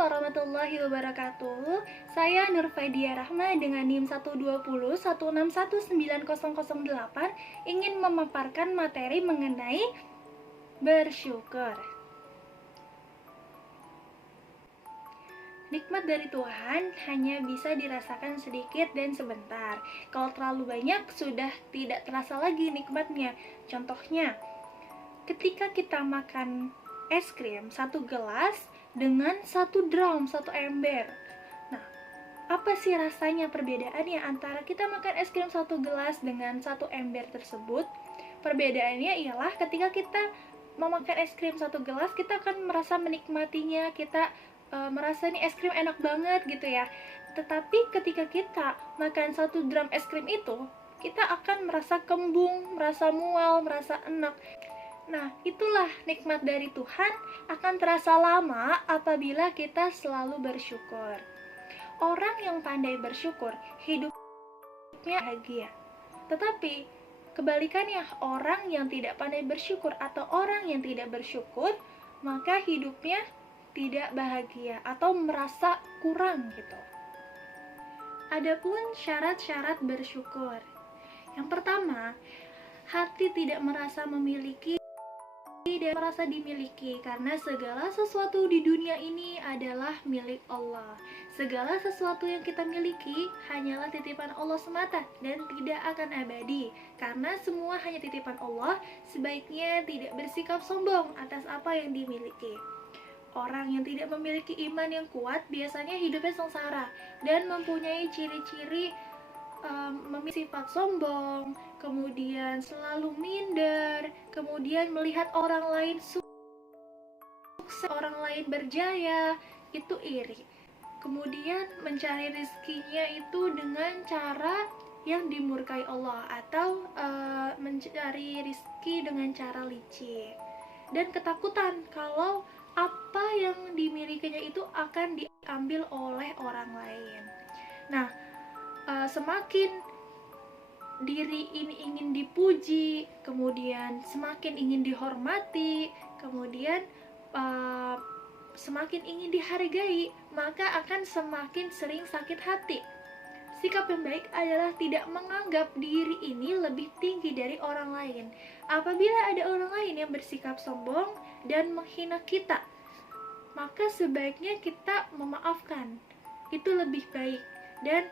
warahmatullahi wabarakatuh. Saya Nurfaidia Rahma dengan NIM 12016190008 ingin memaparkan materi mengenai bersyukur. Nikmat dari Tuhan hanya bisa dirasakan sedikit dan sebentar. Kalau terlalu banyak, sudah tidak terasa lagi nikmatnya. Contohnya, ketika kita makan es krim 1 gelas dengan 1 drum, 1 ember. Nah, apa sih rasanya perbedaannya antara kita makan es krim 1 gelas dengan 1 ember tersebut? Perbedaannya ialah ketika kita memakan es krim 1 gelas, kita akan merasa menikmatinya, kita merasa nih es krim enak banget gitu ya. Tetapi ketika kita makan 1 drum es krim itu, kita akan merasa kembung, merasa mual, merasa enak. Nah, itulah nikmat dari Tuhan akan terasa lama apabila kita selalu bersyukur. Orang yang pandai bersyukur, hidupnya bahagia. Tetapi, kebalikannya, orang yang tidak pandai bersyukur atau orang yang tidak bersyukur, maka hidupnya tidak bahagia atau merasa kurang gitu. Adapun syarat-syarat bersyukur. Yang pertama, hati tidak merasa memiliki dan merasa dimiliki, karena segala sesuatu di dunia ini adalah milik Allah. Segala sesuatu yang kita miliki hanyalah titipan Allah semata dan tidak akan abadi. Karena semua hanya titipan Allah, sebaiknya tidak bersikap sombong atas apa yang dimiliki. Orang yang tidak memiliki iman yang kuat biasanya hidupnya sengsara dan mempunyai ciri-ciri memiliki sifat sombong, kemudian selalu minder, kemudian melihat orang lain sukses, orang lain berjaya, itu iri. Kemudian mencari rezekinya itu dengan cara yang dimurkai Allah, atau mencari rezeki dengan cara licik, dan ketakutan kalau apa yang dimilikinya itu akan diambil oleh orang lain. Nah, semakin diri ini ingin dipuji, kemudian semakin ingin dihormati, kemudian semakin ingin dihargai, maka akan semakin sering sakit hati. Sikap yang baik adalah tidak menganggap diri ini lebih tinggi dari orang lain. Apabila ada orang lain yang bersikap sombong dan menghina kita, maka sebaiknya kita memaafkan. Itu lebih baik, dan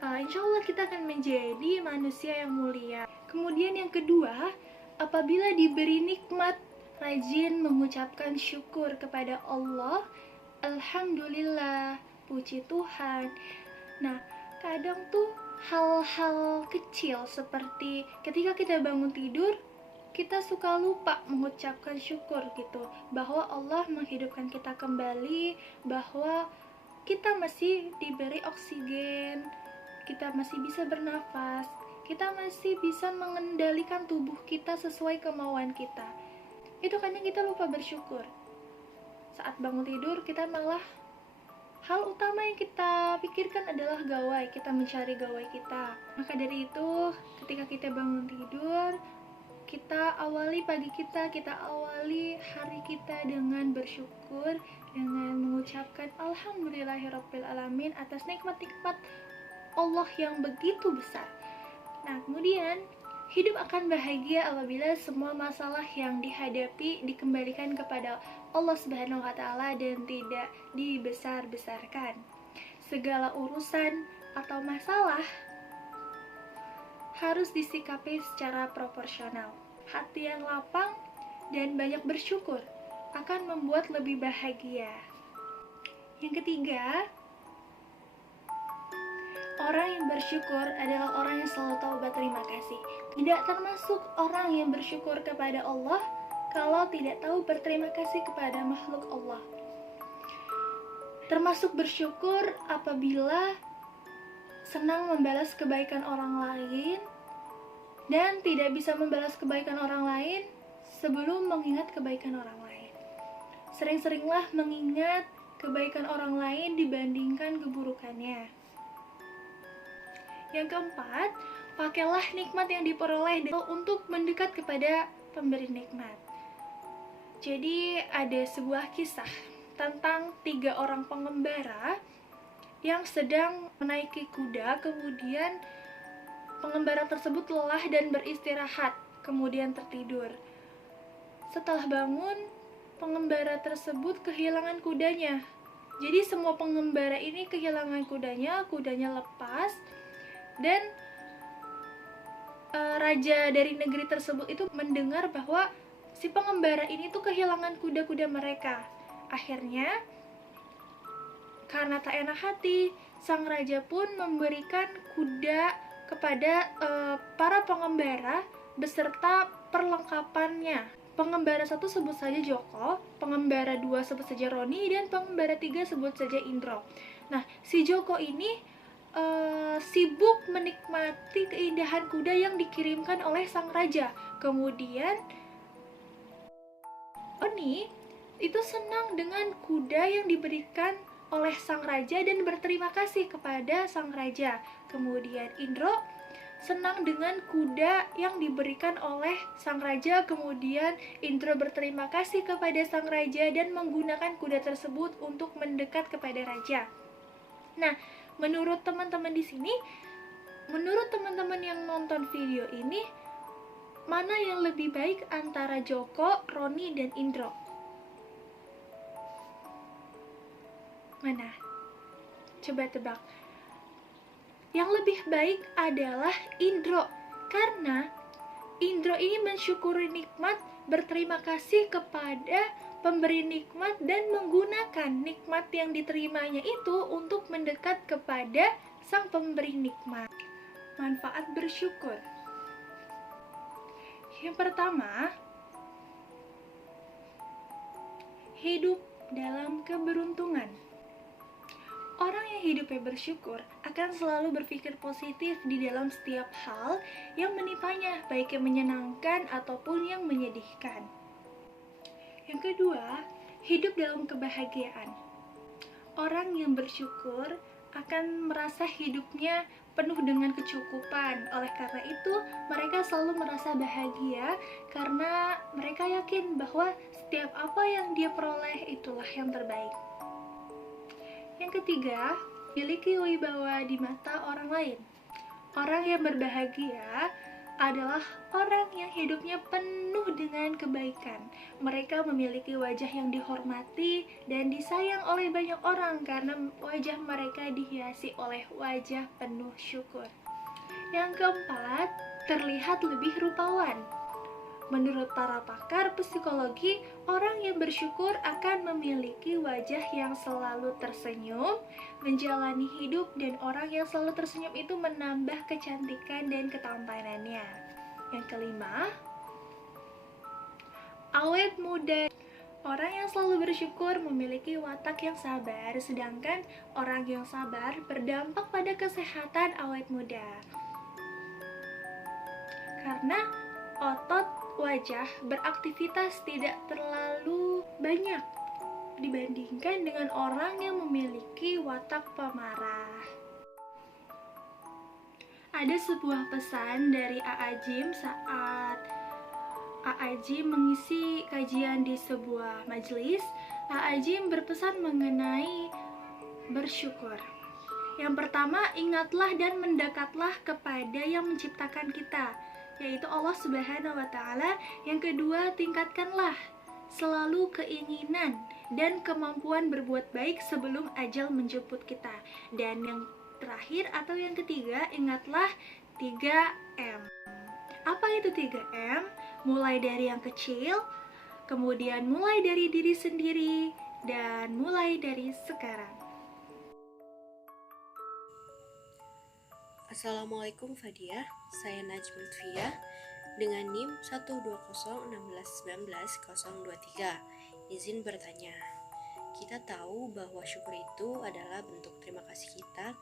insya Allah kita akan menjadi manusia yang mulia. Kemudian yang kedua, apabila diberi nikmat, rajin mengucapkan syukur kepada Allah. Alhamdulillah, puji Tuhan. Nah, kadang tuh hal-hal kecil seperti ketika kita bangun tidur, kita suka lupa mengucapkan syukur gitu, bahwa Allah menghidupkan kita kembali, bahwa kita masih diberi oksigen, kita masih bisa bernafas, kita masih bisa mengendalikan tubuh kita sesuai kemauan kita. Itu kadang kita lupa bersyukur. Saat bangun tidur, kita malah hal utama yang kita pikirkan adalah gawai, kita mencari gawai kita. Maka dari itu, ketika kita bangun tidur, kita awali pagi kita awali hari kita dengan bersyukur, dengan mengucapkan Alhamdulillahirrabbilalamin atas nikmat-nikmat Allah yang begitu besar. Nah, kemudian hidup akan bahagia apabila semua masalah yang dihadapi dikembalikan kepada Allah Subhanahu wa Ta'ala dan tidak dibesar-besarkan. Segala urusan atau masalah harus disikapi secara proporsional. Hati yang lapang dan banyak bersyukur akan membuat lebih bahagia. Yang ketiga, orang yang bersyukur adalah orang yang selalu tahu berterima kasih. Tidak termasuk orang yang bersyukur kepada Allah kalau tidak tahu berterima kasih kepada makhluk Allah. Termasuk bersyukur apabila senang membalas kebaikan orang lain dan tidak bisa membalas kebaikan orang lain sebelum mengingat kebaikan orang lain. Sering-seringlah mengingat kebaikan orang lain dibandingkan keburukannya. Yang keempat, pakailah nikmat yang diperoleh untuk mendekat kepada pemberi nikmat. Jadi ada sebuah kisah tentang 3 orang pengembara yang sedang menaiki kuda. Kemudian pengembara tersebut lelah dan beristirahat, kemudian tertidur. Setelah bangun, pengembara tersebut kehilangan kudanya. Jadi semua pengembara ini kehilangan kudanya lepas, dan raja dari negeri tersebut itu mendengar bahwa si pengembara ini tuh kehilangan kuda-kuda mereka. Akhirnya, karena tak enak hati, sang raja pun memberikan kuda kepada para pengembara beserta perlengkapannya. Pengembara 1 sebut saja Joko, pengembara 2 sebut saja Roni, dan pengembara 3 sebut saja Indro. Nah, si Joko ini sibuk menikmati keindahan kuda yang dikirimkan oleh sang raja. Kemudian Roni itu senang dengan kuda yang diberikan oleh sang raja dan berterima kasih kepada sang raja. Kemudian Indro senang dengan kuda yang diberikan oleh sang raja. Kemudian Indro berterima kasih kepada sang raja dan menggunakan kuda tersebut untuk mendekat kepada raja. Nah, menurut teman-teman di sini, menurut teman-teman yang nonton video ini, mana yang lebih baik antara Joko, Roni, dan Indro? Mana? Coba tebak. Yang lebih baik adalah Indro, karena Indro ini mensyukuri nikmat, berterima kasih kepada pemberi nikmat, dan menggunakan nikmat yang diterimanya itu untuk mendekat kepada sang pemberi nikmat. Manfaat bersyukur. Yang pertama, hidup dalam keberuntungan. Orang yang hidupnya bersyukur akan selalu berpikir positif di dalam setiap hal yang menimpannya, baik yang menyenangkan ataupun yang menyedihkan. Yang kedua, hidup dalam kebahagiaan. Orang yang bersyukur akan merasa hidupnya penuh dengan kecukupan. Oleh karena itu, mereka selalu merasa bahagia karena mereka yakin bahwa setiap apa yang dia peroleh itulah yang terbaik. Yang ketiga, memiliki wibawa di mata orang lain. Orang yang berbahagia adalah orang yang hidupnya penuh dengan kebaikan. Mereka memiliki wajah yang dihormati dan disayang oleh banyak orang karena wajah mereka dihiasi oleh wajah penuh syukur. Yang keempat, terlihat lebih rupawan. Menurut para pakar psikologi, orang yang bersyukur akan memiliki wajah yang selalu tersenyum, menjalani hidup, dan orang yang selalu tersenyum itu menambah kecantikan dan ketampanannya. Yang kelima, awet muda. Orang yang selalu bersyukur memiliki watak yang sabar, sedangkan orang yang sabar berdampak pada kesehatan awet muda. Karena otot wajah beraktivitas tidak terlalu banyak dibandingkan dengan orang yang memiliki watak pemarah. Ada sebuah pesan dari A.A. Jim saat A.A. Jim mengisi kajian di sebuah majelis. A.A. Jim berpesan mengenai bersyukur. Yang pertama, ingatlah dan mendekatlah kepada yang menciptakan kita, yaitu Allah Subhanahu wa Ta'ala. Yang kedua, tingkatkanlah selalu keinginan dan kemampuan berbuat baik sebelum ajal menjemput kita. Dan yang terakhir atau yang ketiga, ingatlah 3M. Apa itu 3M? Mulai dari yang kecil, kemudian mulai dari diri sendiri, dan mulai dari sekarang. Assalamualaikum Fadia, saya Najma Lutfia dengan NIM 12016190023. Izin bertanya, kita tahu bahwa syukur itu adalah bentuk terima kasih kita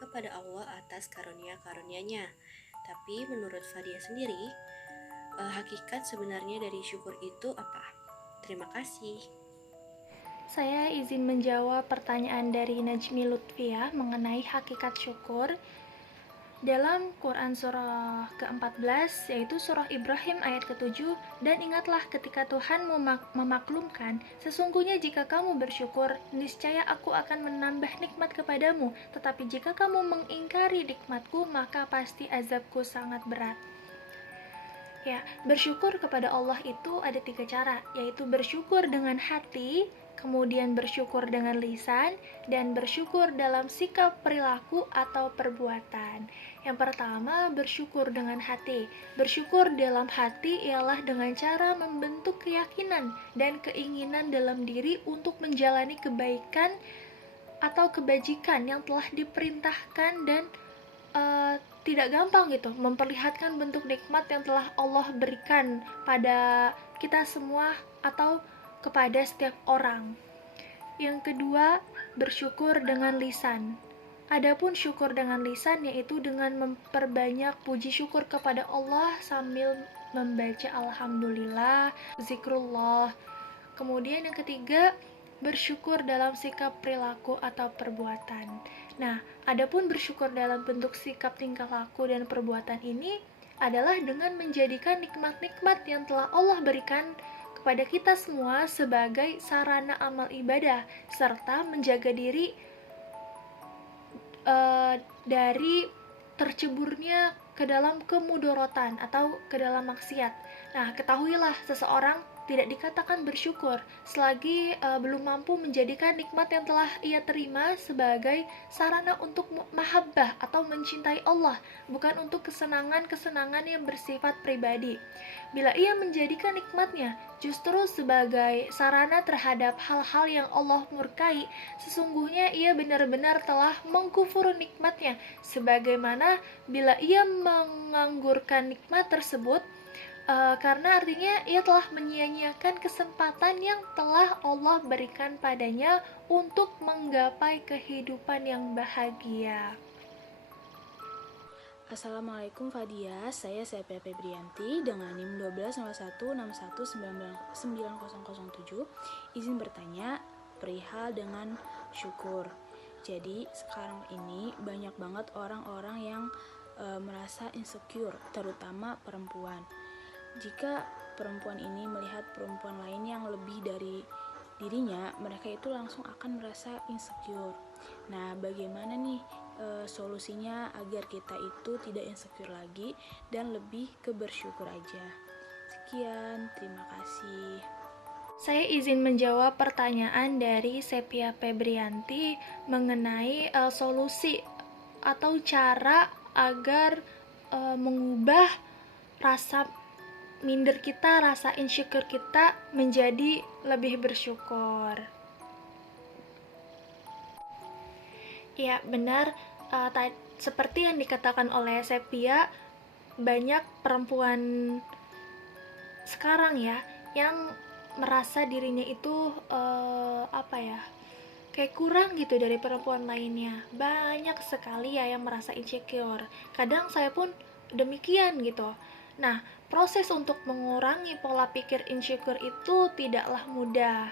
kepada Allah atas karunia-karunia-Nya. Tapi menurut Fadia sendiri, hakikat sebenarnya dari syukur itu apa? Terima kasih. Saya izin menjawab pertanyaan dari Najmi Lutfia mengenai hakikat syukur. dalam Quran surah ke-14, yaitu surah Ibrahim ayat ke-7, dan ingatlah ketika Tuhan memaklumkan, sesungguhnya jika kamu bersyukur, niscaya aku akan menambah nikmat kepadamu, tetapi jika kamu mengingkari nikmatku, maka pasti azabku sangat berat. Ya, bersyukur kepada Allah itu ada 3 cara, yaitu bersyukur dengan hati, kemudian bersyukur dengan lisan, dan bersyukur dalam sikap perilaku atau perbuatan. Yang pertama, bersyukur dengan hati. Bersyukur dalam hati ialah dengan cara membentuk keyakinan dan keinginan dalam diri untuk menjalani kebaikan atau kebajikan yang telah diperintahkan dan tidak gampang gitu memperlihatkan bentuk nikmat yang telah Allah berikan pada kita semua atau kepada setiap orang. Yang kedua, bersyukur dengan lisan. Adapun syukur dengan lisan yaitu dengan memperbanyak puji syukur kepada Allah sambil membaca alhamdulillah, zikrullah. Kemudian yang ketiga, bersyukur dalam sikap perilaku atau perbuatan. Nah, adapun bersyukur dalam bentuk sikap tingkah laku dan perbuatan ini adalah dengan menjadikan nikmat-nikmat yang telah Allah berikan kepada kita semua sebagai sarana amal ibadah, serta menjaga diri dari terceburnya ke dalam kemudorotan atau ke dalam maksiat. Nah, ketahuilah seseorang tidak dikatakan bersyukur selagi belum mampu menjadikan nikmat yang telah ia terima sebagai sarana untuk mahabbah atau mencintai Allah, bukan untuk kesenangan-kesenangan yang bersifat pribadi. Bila ia menjadikan nikmatnya justru sebagai sarana terhadap hal-hal yang Allah murkai, sesungguhnya ia benar-benar telah mengkufur nikmatnya, sebagaimana bila ia menganggurkan nikmat tersebut, karena artinya ia telah menyia-nyiakan kesempatan yang telah Allah berikan padanya untuk menggapai kehidupan yang bahagia. Assalamualaikum Fadia, saya Sepia Febrianti dengan NIM 126161999007. Izin bertanya perihal dengan syukur. Jadi sekarang ini banyak banget orang-orang yang merasa insecure, terutama perempuan. Jika perempuan ini melihat perempuan lain yang lebih dari dirinya, mereka itu langsung akan merasa insecure. Nah, bagaimana nih solusinya agar kita itu tidak insecure lagi dan lebih ke bersyukur aja? Sekian, terima kasih. Saya izin menjawab pertanyaan dari Sepia Febrianti mengenai solusi atau cara agar mengubah rasa minder kita, rasa insecure kita menjadi lebih bersyukur. Ya, benar, seperti yang dikatakan oleh Sepia, banyak perempuan sekarang ya yang merasa dirinya itu kayak kurang gitu dari perempuan lainnya. Banyak sekali ya yang merasa insecure. Kadang saya pun demikian gitu. Nah, proses untuk mengurangi pola pikir insecure itu tidaklah mudah.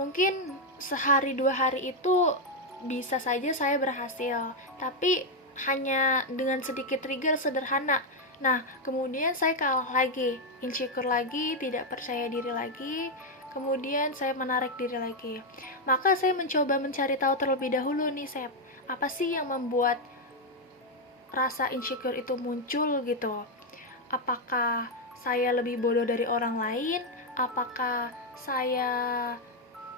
Mungkin sehari 2 hari itu bisa saja saya berhasil, tapi hanya dengan sedikit trigger sederhana. Nah, kemudian saya kalah lagi, insecure lagi, tidak percaya diri lagi, kemudian saya menarik diri lagi. Maka saya mencoba mencari tahu terlebih dahulu nih, Sep, apa sih yang membuat rasa insecure itu muncul gitu. Apakah saya lebih bodoh dari orang lain? Apakah saya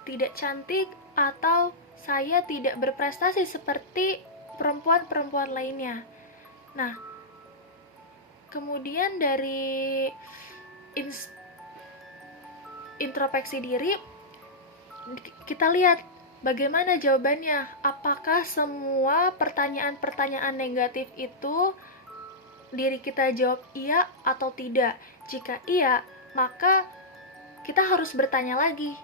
tidak cantik? Atau saya tidak berprestasi seperti perempuan-perempuan lainnya? Nah, kemudian dari introspeksi diri, kita lihat bagaimana jawabannya. Apakah semua pertanyaan-pertanyaan negatif itu diri kita jawab iya atau tidak? Jika iya, maka kita harus bertanya lagi,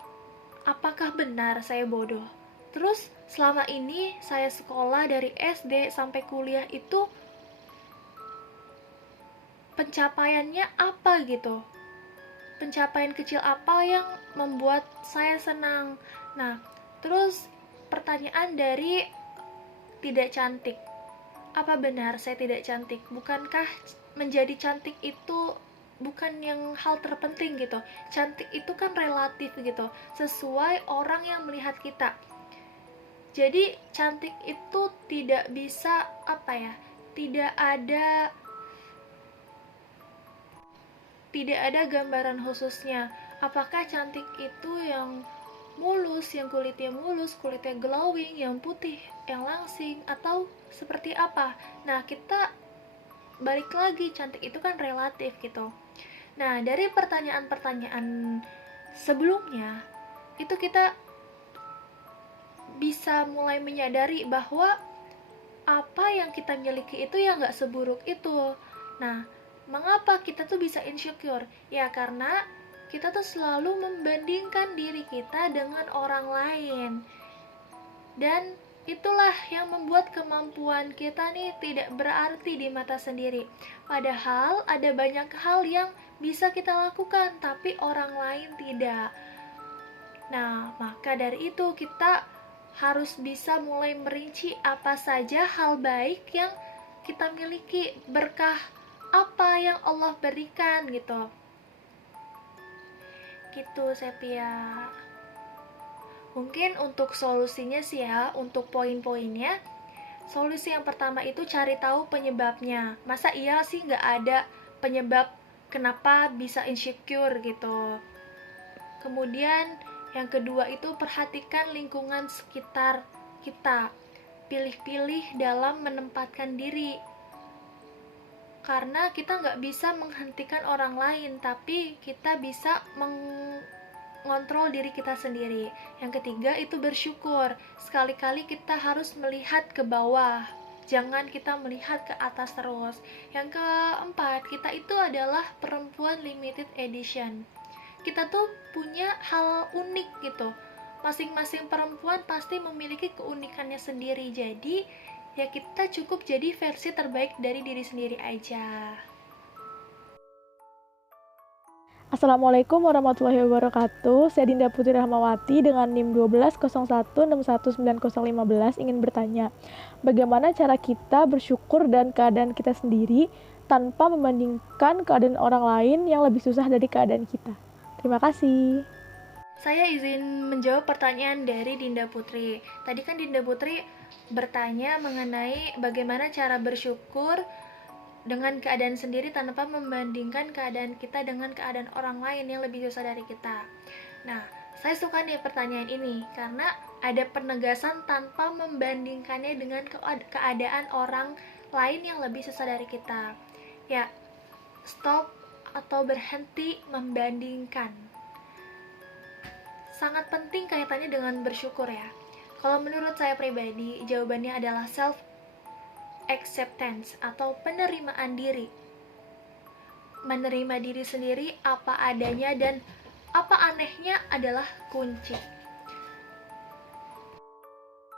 apakah benar saya bodoh? Terus selama ini saya sekolah dari SD sampai kuliah itu pencapaiannya apa gitu? Pencapaian kecil apa yang membuat saya senang? Nah, terus pertanyaan dari tidak cantik, Apa benar saya tidak cantik? Bukankah menjadi cantik itu bukan yang hal terpenting gitu? Cantik itu kan relatif gitu, sesuai orang yang melihat kita. Jadi cantik itu tidak bisa tidak ada gambaran khususnya. Apakah cantik itu yang mulus, yang kulitnya glowing, yang putih, yang langsing, atau seperti apa? Nah, kita balik lagi, cantik itu kan relatif gitu. Nah, dari pertanyaan-pertanyaan sebelumnya, itu kita bisa mulai menyadari bahwa apa yang kita miliki itu ya nggak seburuk itu. Nah, mengapa kita tuh bisa insecure? Ya karena kita tuh selalu membandingkan diri kita dengan orang lain. Dan itulah yang membuat kemampuan kita nih tidak berarti di mata sendiri. Padahal ada banyak hal yang bisa kita lakukan, tapi orang lain tidak. Nah, maka dari itu kita harus bisa mulai merinci apa saja hal baik yang kita miliki, berkah apa yang Allah berikan gitu. Gitu, Sepia. Mungkin untuk solusinya sih ya, untuk poin-poinnya, solusi yang pertama itu cari tahu penyebabnya. Masa iya sih nggak ada penyebab kenapa bisa insecure gitu. Kemudian yang kedua itu perhatikan lingkungan sekitar kita. Pilih-pilih dalam menempatkan diri. Karena kita nggak bisa menghentikan orang lain, tapi kita bisa mengontrol diri kita sendiri. Yang ketiga itu bersyukur. Sekali-kali kita harus melihat ke bawah. Jangan kita melihat ke atas terus. Yang keempat, kita itu adalah perempuan limited edition. Kita tuh punya hal unik gitu. Masing-masing perempuan pasti memiliki keunikannya sendiri. Jadi ya kita cukup jadi versi terbaik dari diri sendiri aja. Assalamualaikum warahmatullahi wabarakatuh. Saya Dinda Putri Rahmawati dengan NIM 1201619015 ingin bertanya, bagaimana cara kita bersyukur dan keadaan kita sendiri tanpa membandingkan keadaan orang lain yang lebih susah dari keadaan kita? Terima kasih. Saya izin menjawab pertanyaan dari Dinda Putri. Tadi kan Dinda Putri bertanya mengenai bagaimana cara bersyukur dengan keadaan sendiri tanpa membandingkan keadaan kita dengan keadaan orang lain yang lebih susah dari kita. Nah, saya suka nih pertanyaan ini karena ada penegasan tanpa membandingkannya dengan keadaan orang lain yang lebih susah dari kita. Ya, stop atau berhenti membandingkan. Sangat penting kaitannya dengan bersyukur ya. Kalau menurut saya pribadi, jawabannya adalah self acceptance atau penerimaan diri. Menerima diri sendiri apa adanya dan apa anehnya adalah kunci.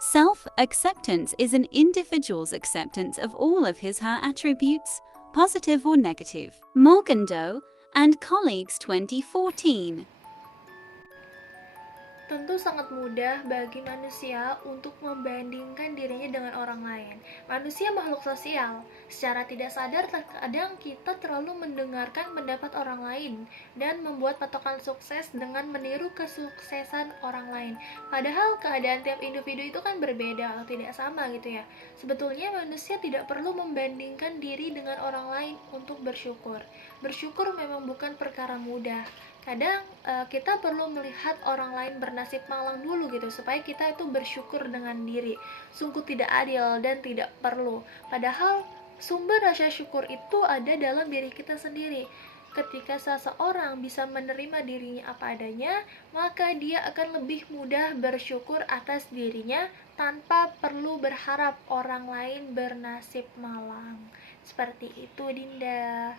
Self-acceptance is an individual's acceptance of all of his/her attributes, positive or negative. Morgan Doe and Colleagues 2014. Tentu sangat mudah bagi manusia untuk membandingkan dirinya dengan orang lain. Manusia makhluk sosial. Secara tidak sadar, terkadang kita terlalu mendengarkan pendapat orang lain dan membuat patokan sukses dengan meniru kesuksesan orang lain. Padahal keadaan tiap individu itu kan berbeda atau tidak sama gitu ya. Sebetulnya manusia tidak perlu membandingkan diri dengan orang lain untuk bersyukur. Bersyukur memang bukan perkara mudah. Kadang kita perlu melihat orang lain bernasib malang dulu gitu supaya kita itu bersyukur dengan diri. Sungguh tidak adil dan tidak perlu. Padahal sumber rasa syukur itu ada dalam diri kita sendiri. Ketika seseorang bisa menerima dirinya apa adanya, maka dia akan lebih mudah bersyukur atas dirinya tanpa perlu berharap orang lain bernasib malang. Seperti itu, Dinda.